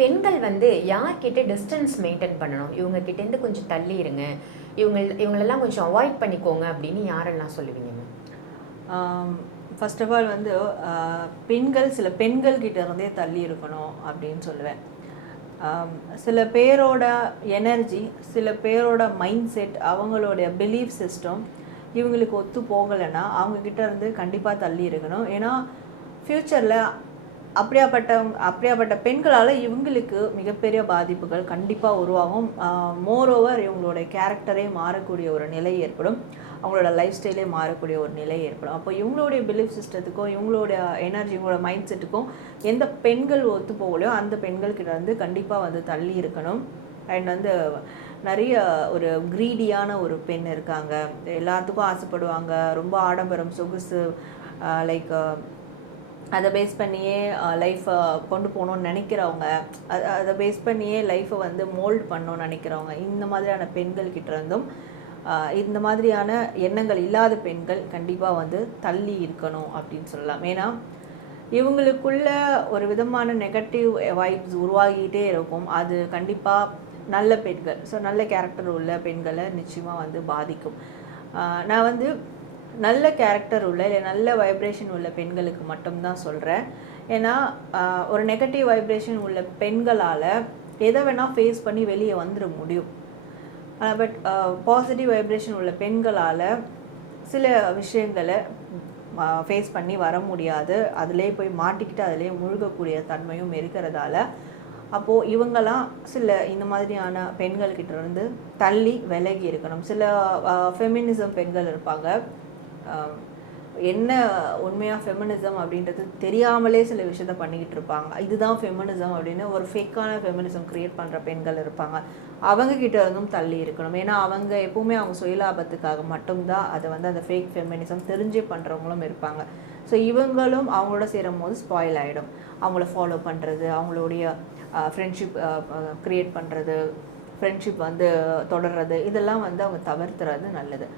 பெண்கள் வந்து யார்கிட்ட டிஸ்டன்ஸ் மெயின்டைன் பண்ணணும், இவங்க கிட்டேருந்து கொஞ்சம் தள்ளி இருங்க, இவங்களெல்லாம் கொஞ்சம் அவாய்ட் பண்ணிக்கோங்க அப்படின்னு யாரெல்லாம் சொல்லுவீங்க மேம்? ஃபர்ஸ்ட் ஆஃப் ஆல் வந்து பெண்கள் சில பெண்கள் கிட்ட இருந்தே தள்ளி இருக்கணும் அப்படின்னு சொல்லுவேன். சில பேரோட எனர்ஜி, சில பேரோட மைண்ட் செட், அவங்களுடைய பிலீஃப் சிஸ்டம் இவங்களுக்கு ஒத்து போகலைன்னா அவங்கக்கிட்ட இருந்து கண்டிப்பாக தள்ளி இருக்கணும். ஏன்னா ஃப்யூச்சரில் அப்படியாப்பட்ட பெண்களால் இவங்களுக்கு மிகப்பெரிய பாதிப்புகள் கண்டிப்பாக உருவாகும். மோரோவர் இவங்களுடைய கேரக்டரே மாறக்கூடிய ஒரு நிலை ஏற்படும், அவங்களோட லைஃப் ஸ்டைலே மாறக்கூடிய ஒரு நிலை ஏற்படும். அப்போ இவங்களுடைய பிலீஃப் சிஸ்டத்துக்கும் இவங்களுடைய எனர்ஜி, இவங்களோட மைண்ட் செட்டுக்கும் எந்த பெண்கள் ஒத்து போகலையோ அந்த பெண்கள்கிட்ட வந்து கண்டிப்பாக வந்து தள்ளி இருக்கணும். அண்ட் வந்து நிறைய ஒரு க்ரீடியான ஒரு பெண் இருக்காங்க, எல்லாத்துக்கும் ஆசைப்படுவாங்க, ரொம்ப ஆடம்பரம் சொகுசு, லைக் அதை பேஸ் பண்ணியே லைஃப்பை கொண்டு போகணுன்னு நினைக்கிறவங்க, அதை பேஸ் பண்ணியே லைஃப்பை வந்து மோல்ட் பண்ணணும்னு நினைக்கிறவங்க, இந்த மாதிரியான பெண்கள்கிட்ட இருந்தும் இந்த மாதிரியான எண்ணங்கள் இல்லாத பெண்கள் கண்டிப்பாக வந்து தள்ளி இருக்கணும் அப்படின்னு சொல்லலாம். ஏன்னா இவங்களுக்குள்ள ஒரு விதமான நெகட்டிவ் வைப்ஸ் உருவாகிட்டே இருக்கும். அது கண்டிப்பாக நல்ல பெண்கள், ஸோ நல்ல கேரக்டர் உள்ள பெண்களை நிச்சயமாக வந்து பாதிக்கும். நான் வந்து நல்ல கேரக்டர் உள்ள இல்லை நல்ல வைப்ரேஷன் உள்ள பெண்களுக்கு மட்டும்தான் சொல்கிறேன். ஏன்னா ஒரு நெகட்டிவ் வைப்ரேஷன் உள்ள பெண்களால் எதை வேணால் ஃபேஸ் பண்ணி வெளியே வந்துட முடியும். பட் பாசிட்டிவ் வைப்ரேஷன் உள்ள பெண்களால் சில விஷயங்களை ஃபேஸ் பண்ணி வர முடியாது, அதிலே போய் மாட்டிக்கிட்டு அதிலே முழுகக்கூடிய தன்மையும் இருக்கிறதால அப்போது இவங்கெல்லாம் சில இந்த மாதிரியான பெண்கள்கிட்ட இருந்து தள்ளி விலகி இருக்கணும். சில ஃபெமினிசம் பெண்கள் இருப்பாங்க, என்ன உண்மையாக ஃபெமினிசம் அப்படின்றது தெரியாமலே சில விஷயத்த பண்ணிக்கிட்டு இருப்பாங்க. இதுதான் ஃபெமினிசம் அப்படின்னு ஒரு ஃபேக்கான ஃபெமினிசம் க்ரியேட் பண்ணுற பெண்கள் இருப்பாங்க. அவங்கக்கிட்ட இருந்தும் தள்ளி இருக்கணும். ஏன்னா அவங்க எப்போவுமே அவங்க சுயலாபத்துக்காக மட்டும்தான் அதை வந்து அந்த ஃபேக் ஃபெமினிசம் தெரிஞ்சே பண்ணுறவங்களும் இருப்பாங்க. ஸோ இவங்களும் அவங்களோட சேரும் போது ஸ்பாயில் ஆகிடும். அவங்கள ஃபாலோ பண்ணுறது, அவங்களுடைய ஃப்ரெண்ட்ஷிப் க்ரியேட் பண்ணுறது, ஃப்ரெண்ட்ஷிப் வந்து தொடர்றது, இதெல்லாம் வந்து அவங்க தவிர்த்துறது நல்லது.